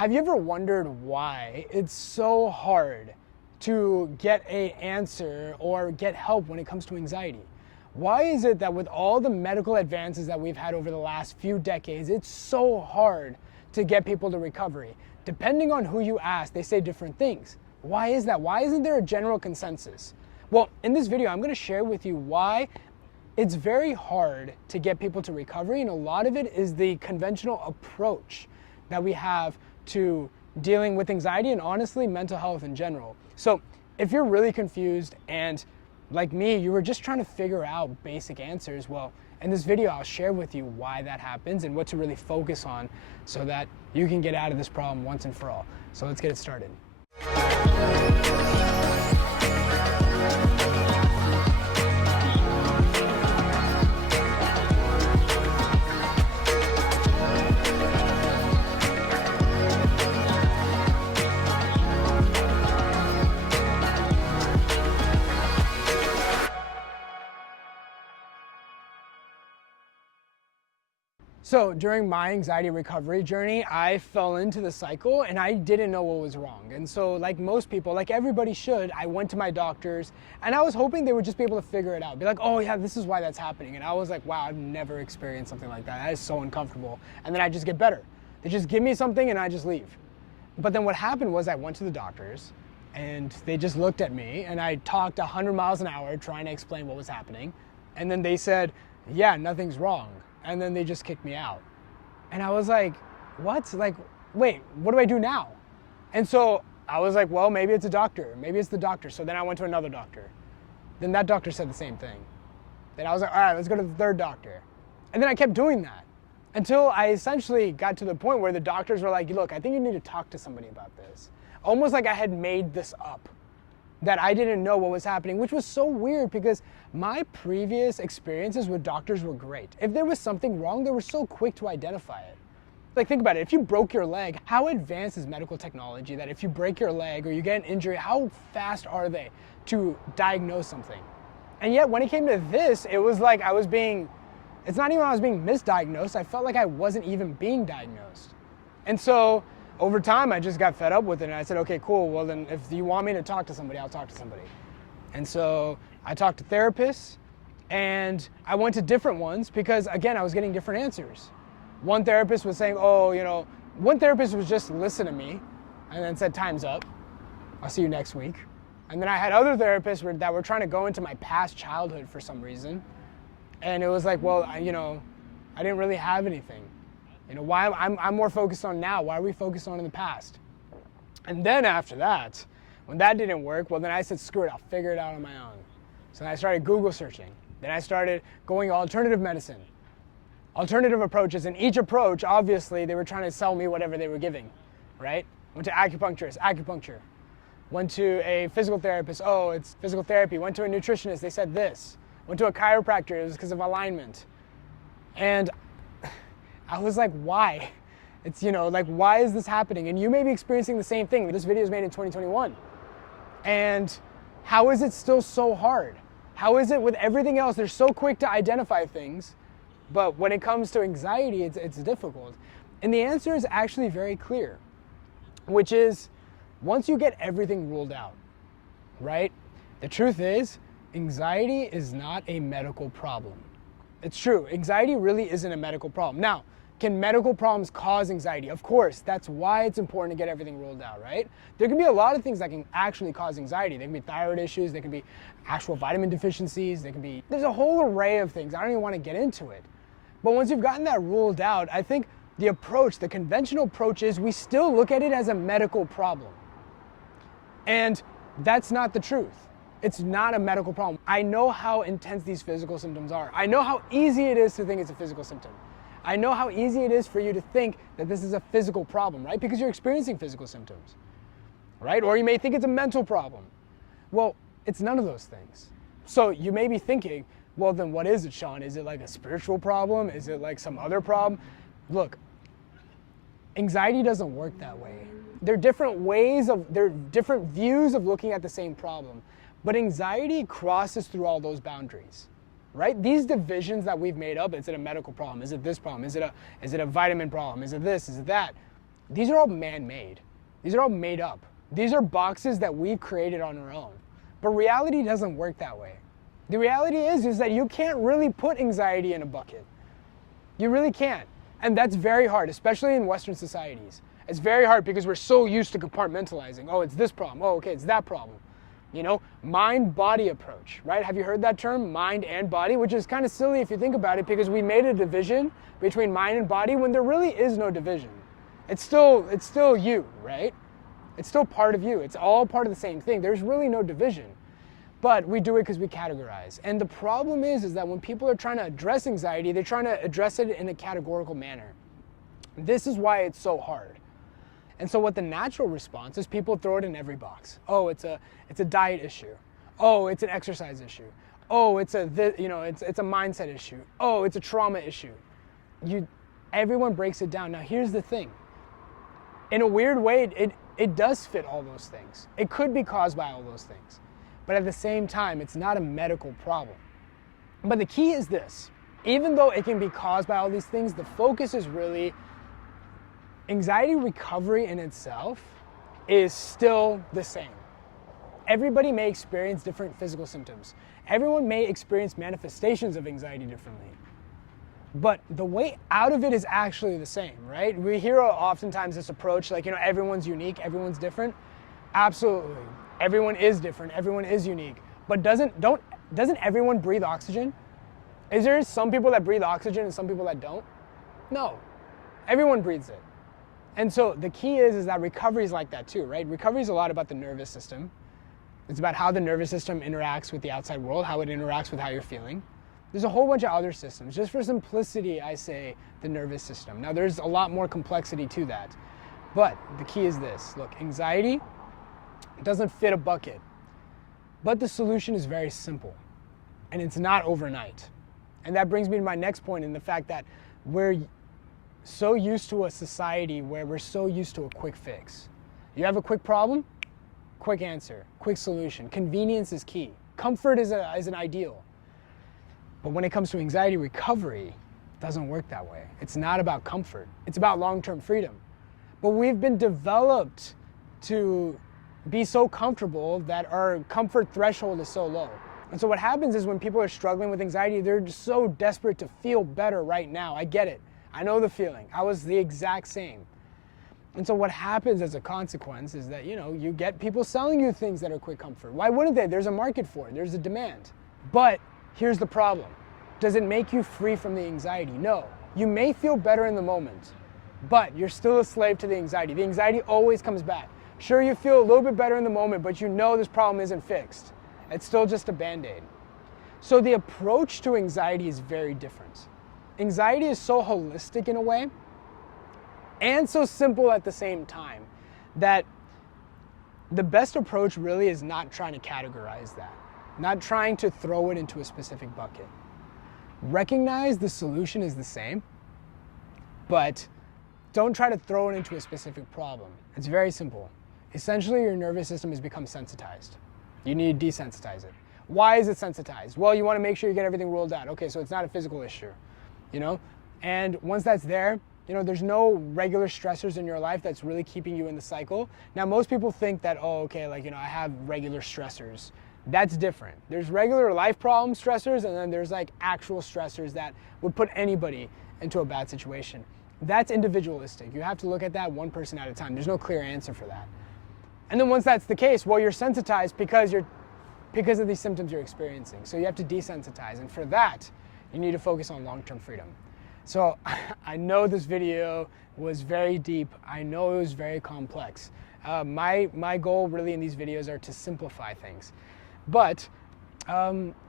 Have you ever wondered why it's so hard to get an answer or get help when it comes to anxiety? Why is it that with all the medical advances that we've had over the last few decades, it's so hard to get people to recovery? Depending on who you ask, they say different things. Why is that? Why isn't there a general consensus? Well, in this video, I'm going to share with you why it's very hard to get people to recovery, and a lot of it is the conventional approach that we have to dealing with anxiety and honestly mental health in general. So if you're really confused and like me, you were just trying to figure out basic answers, well, in this video I'll share with you why that happens and what to really focus on so that you can get out of this problem once and for all. So let's get it started. So during my anxiety recovery journey, I fell into the cycle and I didn't know what was wrong. And so like most people, like everybody should, I went to my doctors and I was hoping they would just be able to figure it out. Be like, oh yeah, this is why that's happening. And I was like, wow, I've never experienced something like that. That is so uncomfortable. And then I just get better. They just give me something and I just leave. But then what happened was I went to the doctors and they just looked at me and I talked 100 miles an hour trying to explain what was happening. And then they said, yeah, nothing's wrong. And then they just kicked me out. And I was like, what? Like, wait, what do I do now? And so I was like, well, maybe it's a doctor. Maybe it's the doctor. So then I went to another doctor. Then that doctor said the same thing. Then I was like, all right, let's go to the third doctor. And then I kept doing that until I essentially got to the point where the doctors were like, look, I think you need to talk to somebody about this. Almost like I had made this up, that I didn't know what was happening, which was so weird because my previous experiences with doctors were great. If there was something wrong, they were so quick to identify it. Like, think about it. If you broke your leg, how advanced is medical technology that if you break your leg or you get an injury, how fast are they to diagnose something? And yet when it came to this, it was like it's not even I was being misdiagnosed. I felt like I wasn't even being diagnosed. And so over time, I just got fed up with it and I said, okay, cool. Well, then if you want me to talk to somebody, I'll talk to somebody. And so I talked to therapists and I went to different ones because, again, I was getting different answers. One therapist was saying, one therapist was just listen to me and then said, time's up. I'll see you next week. And then I had other therapists that were trying to go into my past childhood for some reason. And it was like, well, I didn't really have anything. Why I'm more focused on now. Why are we focused on in the past? And then after that, when that didn't work, well, then I said, screw it, I'll figure it out on my own. So then I started Google searching. Then I started going alternative medicine, alternative approaches. And each approach, obviously, they were trying to sell me whatever they were giving, right? Went to acupuncturist, acupuncture. Went to a physical therapist, oh, it's physical therapy. Went to a nutritionist, they said this. Went to a chiropractor, it was because of alignment. And I was like, why? It's, like, why is this happening? And you may be experiencing the same thing. This video is made in 2021. And how is it still so hard? How is it with everything else? They're so quick to identify things, but when it comes to anxiety, it's difficult. And the answer is actually very clear, which is once you get everything ruled out, right? The truth is, anxiety is not a medical problem. It's true, anxiety really isn't a medical problem. Now, can medical problems cause anxiety? Of course, that's why it's important to get everything ruled out, right? There can be a lot of things that can actually cause anxiety. There can be thyroid issues, there can be actual vitamin deficiencies, there's a whole array of things. I don't even want to get into it. But once you've gotten that ruled out, I think the conventional approach is we still look at it as a medical problem. And that's not the truth. It's not a medical problem. I know how intense these physical symptoms are. I know how easy it is to think it's a physical symptom. I know how easy it is for you to think that this is a physical problem, right? Because you're experiencing physical symptoms, right? Or you may think it's a mental problem. Well, it's none of those things. So you may be thinking, well, then what is it, Shaan? Is it like a spiritual problem? Is it like some other problem? Look, anxiety doesn't work that way. There are different views of looking at the same problem. But anxiety crosses through all those boundaries, right? These divisions that we've made up, is it a medical problem? Is it this problem? Is it a vitamin problem? Is it this? Is it that? these are all man-made. These are all made up. These are boxes that we've created on our own. But reality doesn't work that way. The reality is that you can't really put anxiety in a bucket. You really can't. And that's very hard, especially in Western societies. It's very hard because we're so used to compartmentalizing. Oh, it's this problem. Oh, okay, it's that problem. You know, mind-body approach, right? Have you heard that term, mind and body? Which is kind of silly if you think about it, because we made a division between mind and body when there really is no division. It's still you, right? It's still part of you. It's all part of the same thing. There's really no division. But we do it because we categorize. And the problem is that when people are trying to address anxiety, they're trying to address it in a categorical manner. This is why it's so hard. And so what the natural response is, people throw it in every box. Oh, it's a diet issue. Oh, it's an exercise issue. Oh, it's a mindset issue. Oh, it's a trauma issue. Everyone breaks it down. Now here's the thing. In a weird way, it does fit all those things. It could be caused by all those things. But at the same time, it's not a medical problem. But the key is this. Even though it can be caused by all these things, the focus is really anxiety recovery in itself is still the same. Everybody may experience different physical symptoms. Everyone may experience manifestations of anxiety differently. But the way out of it is actually the same, right? We hear oftentimes this approach like, everyone's unique, everyone's different. Absolutely. Everyone is different, everyone is unique. But doesn't everyone breathe oxygen? Is there some people that breathe oxygen and some people that don't? No. Everyone breathes it. And so the key is that recovery is like that too, right? Recovery is a lot about the nervous system. It's about how the nervous system interacts with the outside world, how it interacts with how you're feeling. There's a whole bunch of other systems. Just for simplicity, I say the nervous system. Now there's a lot more complexity to that. But the key is this. Look, anxiety doesn't fit a bucket. But the solution is very simple. And it's not overnight. And that brings me to my next point in the fact that we're so used to a society where we're so used to a quick fix. You have a quick problem, quick answer, quick solution. Convenience is key. Comfort is an ideal. But when it comes to anxiety recovery, it doesn't work that way. It's not about comfort. It's about long-term freedom. But we've been developed to be so comfortable that our comfort threshold is so low. And so what happens is when people are struggling with anxiety, they're just so desperate to feel better right now. I get it. I know the feeling. I was the exact same. And so what happens as a consequence is that, you get people selling you things that are quick comfort. Why wouldn't they? There's a market for it. There's a demand. But here's the problem. Does it make you free from the anxiety? No. You may feel better in the moment, but you're still a slave to the anxiety. The anxiety always comes back. Sure, you feel a little bit better in the moment, but this problem isn't fixed. It's still just a Band-Aid. So the approach to anxiety is very different. Anxiety is so holistic in a way, and so simple at the same time, that the best approach really is not trying to categorize that, not trying to throw it into a specific bucket. Recognize the solution is the same, but don't try to throw it into a specific problem. It's very simple. Essentially, your nervous system has become sensitized. You need to desensitize it. Why is it sensitized? Well, you want to make sure you get everything ruled out. Okay, so it's not a physical issue, And once that's there, there's no regular stressors in your life that's really keeping you in the cycle. Now, most people think that, I have regular stressors. That's different. There's regular life problem stressors, and then there's actual stressors that would put anybody into a bad situation. That's individualistic. You have to look at that one person at a time. There's no clear answer for that. And then once that's the case, well, you're sensitized because of these symptoms you're experiencing. So you have to desensitize. And for that, you need to focus on long-term freedom. So I know this video was very deep. I know it was very complex. My goal really in these videos are to simplify things. But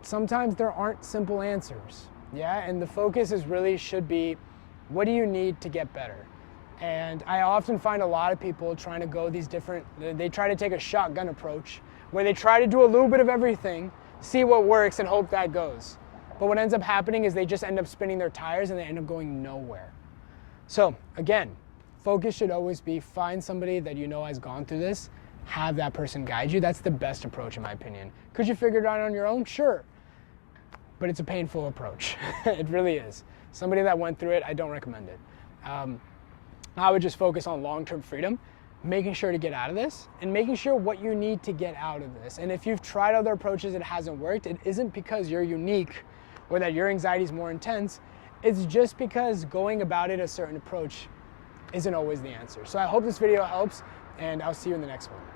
sometimes there aren't simple answers. Yeah, and the focus should be, what do you need to get better? And I often find a lot of people trying to go they try to take a shotgun approach where they try to do a little bit of everything, see what works, and hope that goes. But what ends up happening is they just end up spinning their tires and they end up going nowhere. So again, focus should always be find somebody that has gone through this, have that person guide you. That's the best approach in my opinion. Could you figure it out on your own? Sure. But it's a painful approach. It really is. Somebody that went through it, I don't recommend it. I would just focus on long-term freedom, making sure to get out of this, and making sure what you need to get out of this. And if you've tried other approaches and it hasn't worked, it isn't because you're unique or that your anxiety is more intense. It's just because going about it a certain approach isn't always the answer. So I hope this video helps, and I'll see you in the next one.